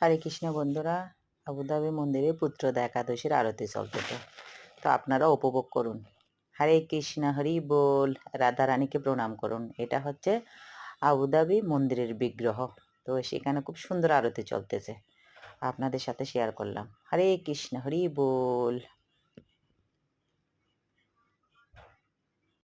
হরে কৃষ্ণ বন্ধুরা, আবুধাবি মন্দিরে পুত্রদা একাদশীর আরতি চলতেছে, তো আপনারা উপভোগ করুন। হরে কৃষ্ণ, হরি বল, রাধা রানীকে প্রণাম করুন। এটা হচ্ছে আবুধাবি মন্দিরের বিগ্রহ, তো সেখানে খুব সুন্দর আরতি চলতেছে, আপনাদের সাথে শেয়ার করলাম। হরে কৃষ্ণ, হরি বল।